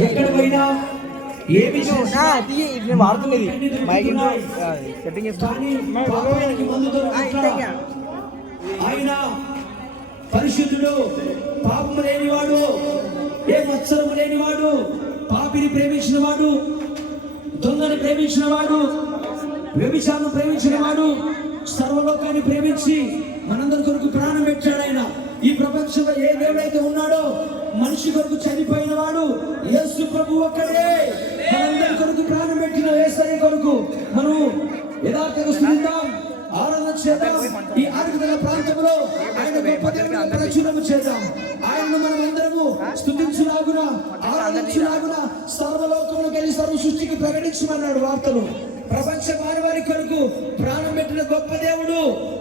ఎక్కడ పోయినా ఏమి నేను వాడుతున్నది. Mic setting. ఆయన పరిశుద్ధుడు పాపము లేనివాడు ఏ మత్సరము లేనివాడు పాపిని ప్రేమించిన వాడు దొంగని ప్రేమించిన వాడు వ్యభిచారం ప్రేమించిన వాడు సర్వలోకాన్ని ప్రేమించి మనందరి కొరకు ప్రాణం పెట్టాడు ఆయన. ఈ ఏ దేవుడైతే ఉన్నాడో మనిషి కొరకు చనిపోయిన వాడు యేసు ప్రభు ఒక్కడే. మనందరి కొరకు ప్రాణం పెట్టిన యేసయ్య కొరకు మనం యథార్థంగా స్థుతిద్దాం ఆరాధన చేద్దాం. ఈ ఆరుగుదల ప్రాంతంలో ఆయన గొప్ప దేవుని ప్రచురము చేద్దాం. ఆయనను మనం అందరము స్థుతించులాగున ఆరాధించులాగున సర్వలోకంలోకి వెళ్ళి సర్వ సృష్టికి ప్రకటించమన్నాడు వార్తలు. ప్రపంచ మానవారి కొరకు ప్రాణం పెట్టిన గొప్ప దేవుడు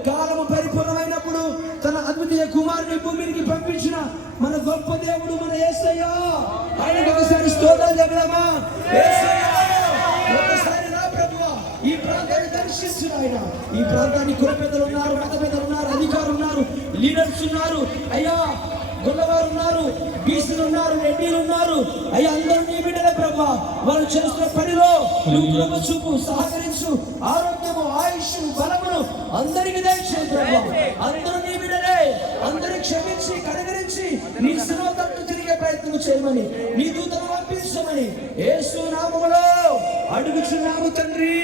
కాలము పరిపూర్ణ కుమారుని భూమికి పంపించిన మన గొప్ప దేవుడు మన యేసయ్య ఆయనకు ఒకసారి స్తోత్రాలు చెప్పడమా ఒకసారి నా ప్రభువా. ఈ ప్రాంతాన్ని దర్శిస్తున్న ఆయన. ఈ ప్రాంతాన్ని కుల పెద్దలు ఉన్నారు మత పెద్దలు ఉన్నారు అధికారులు ఉన్నారు లీడర్స్ ఉన్నారు. అయ్యా గుల్లవారు ఉన్నారు బీసీలు ఉన్నారు రెడ్డిలు ఉన్నారు. అయ్యా అందరూ నీ బిడ్డలే ప్రభా వాళ్ళు చేస్తున్న పనిలో నువ్వు కృప చూపు సహకరించు. ఆరోగ్యము ఆయుష్ బలమును అందరికీ దయచేయి ప్రభా అందరూ అందరి క్షమించి కడగరించి నీ శిలో తట్టు తిరిగే ప్రయత్నం చేయమని నీ దూతను పంపించమని ఏసు నామములో అడుగుచున్నాము తండ్రి.